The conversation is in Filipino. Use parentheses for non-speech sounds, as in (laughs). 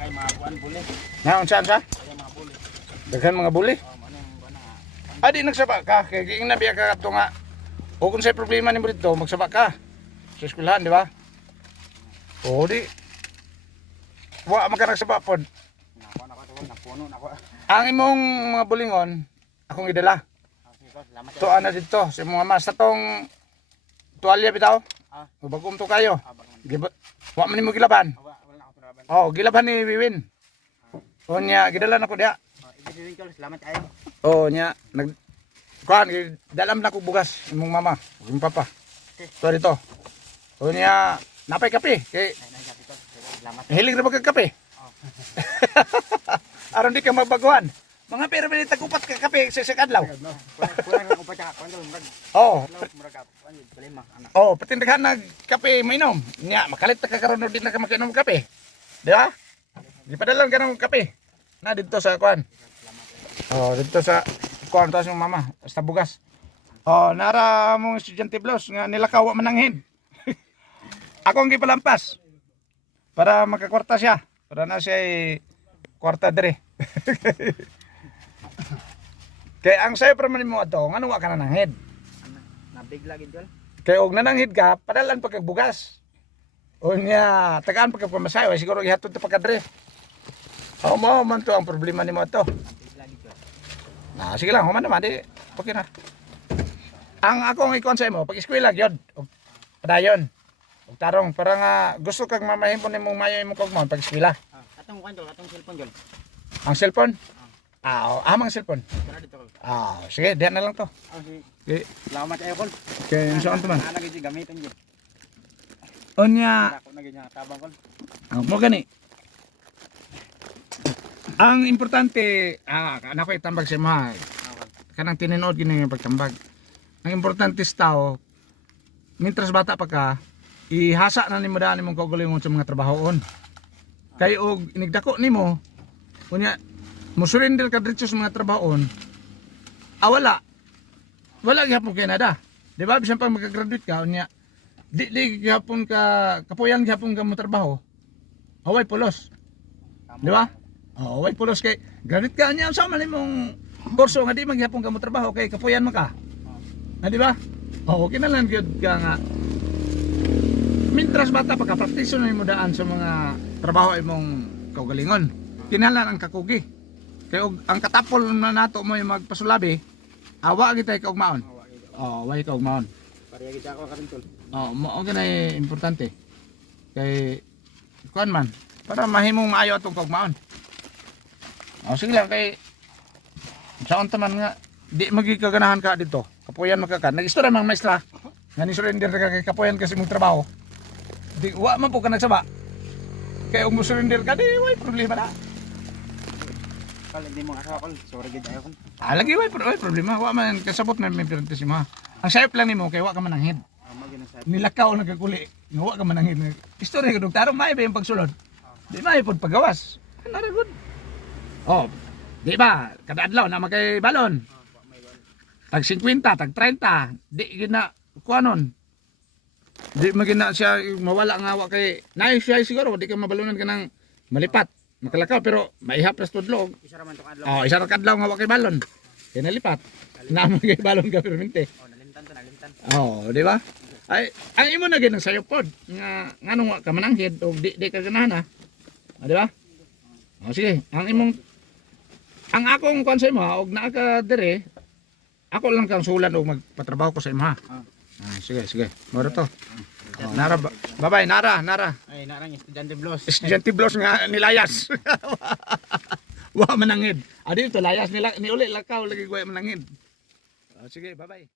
kay mga kuan buli. Na unsa sa? Kay mga buli. Daghan mga buli. Oh, na. Adi nagsaba ka kay giing nabiya ka ato nga. O kung say problema nimo dito, magsaba ka. Sa eskwelahan, di ba? O di. Wa man ka nagsaba pod. Nako nako to napuno nako. Ang imong mga bulingon, akong idala. Ah, sige ko, salamat. To ana dito sa mga mas sa tong tuwalya bitaw. Ah. Bagom to kayo. Ah, wa man nimo gilaban. Ah, wa- wala na ako trabaho. Oh, gilaban ni Wiwin. O nya gidala nako diha. Oh, ko salamat kayo. Oh, nya nag kuan dalam na ko bugas imong mama, imong papa. To dito. O nya napay kape kay. Salamat. hilig ra kag kape? Oh. (laughs) Aron di ka magbaguhan. Mga pero binit tagupat ka kape sa sa kadlaw. Oh, ka. Oh, patindaghan nag kape mainom. Nya makalit ka karon di na ka makinom kape. Di ba? Di padalan ka ng kape. Na dito sa kuan. Oh, dito sa kuan tas yung mama, sa bugas. Oh, nara mong estudyante blos nga nilakaw wa mananghid. (laughs) Ako ang gipalampas. Para makakwarta siya. Para na siya ay kwarta dire. (laughs) Kay ang sayo para man mo ato, ngano wa ka nananghid. Nabigla gid yun. Kay og nananghid ka, padalan pag niya, tagaan pag pamasayo, siguro ihatod ta pagkadre. O mo man to ang problema nimo yun. Na sige lang, human naman di. Okay na. Ang akong ikon sa imo, pag eskwela gyud, og padayon. Og tarong para nga gusto kag mamahimon nimong mayo imong kogmon pag eskwela. Ah, atong kuan atong cellphone jol. Ang cellphone? Ah, oh, amang cellphone. Dito kol. Ah, sige, diyan na lang to. Ah, sige. Okay, Salamat kayo kol. kay saan to man? Gid gamiton jud. Onya, mo gani. Ang importante, ah, ano ko itambag Ah, kol. kanang tininood gini yung pagtambag. Ang importante sa tao, mintras bata pa ka, ihasa na nimo daan imong kaugalingon sa mga trabahoon. Kay og inigdako nimo, kunya musurrender ka dito sa mga trabahoon, ah wala. Gyapon kay nada. Di ba bisan pag magka-graduate ka, unya di di gyapon ka kapuyang gyapon ka mo trabaho. Away pulos. Di ba? Oh, away pulos kay graduate ka nya sa man imong kurso nga di magyapon ka mo trabaho kay kapuyan man ka. Ah, di ba? Oh, okay na lang gyud ka nga. Mintras bata pa ka praktiso na mo daan sa mga trabaho imong kaugalingon. Kinahanglan ang kakugi. Kay og ang katapol na nato mo yung magpasulabi, awa gitay ka og maon. Awa gid. Oh, way ka Pareha gid ako karon kol. Oh, mo okay na importante. Kay kuan man para mahimong maayo atong kaugmaon. Oh, sige lang kay saon taman nga di magigaganahan ka dito. Kapuyan magkakan. Nag-istorya mang maestra. Nga ni surrender ka kay kapuyan kasi mong trabaho. Di wa man po ka nagsaba. Kay ug mo surrender ka di way problema na. Kol hindi mo asawa kol. Sorry gid ayo kol. Ah, lagi way, problema. Wa man kasabot na may pirante si mga. Ang sayop lang nimo kay wa ka mananghid. Nilakaw nagkakuli. Nga wa ka manangin istorya ko tarong may ba yung pagsulod? Di may pod pagawas nara good. Oh di ba kada adlaw na magkay balon. Tag 50 tag 30 di gina kuanon di magina siya mawala nga wa kay naay siya siguro di ka mabalunan ka ng malipat makalakaw pero maihapras tudlog. Isa ra man to kadlaw. oh isa ra kadlaw nga wa kay balon. Kay nalipat. Na magkay balon ka permente Oh, di ba? Ay, ang imo na ginang sayo pod nga nganong wa ka mananghid o di di ka ganahan ha. Ah, di ba? O sige, ang imong ang akong kon sa imo ha, og naa ka dire, ako lang kang sulan og magpatrabaho ko sa imo ha. Ah. Ah, sige, sige. Moro to. Oh, nara, ba- babay, nara, nara. Ay narang estudyante blos. Estudyante blos nga nilayas. (laughs) wa manangid. Adi to layas nila ni uli lakaw lagi wa manangid. Oh, sige, babay.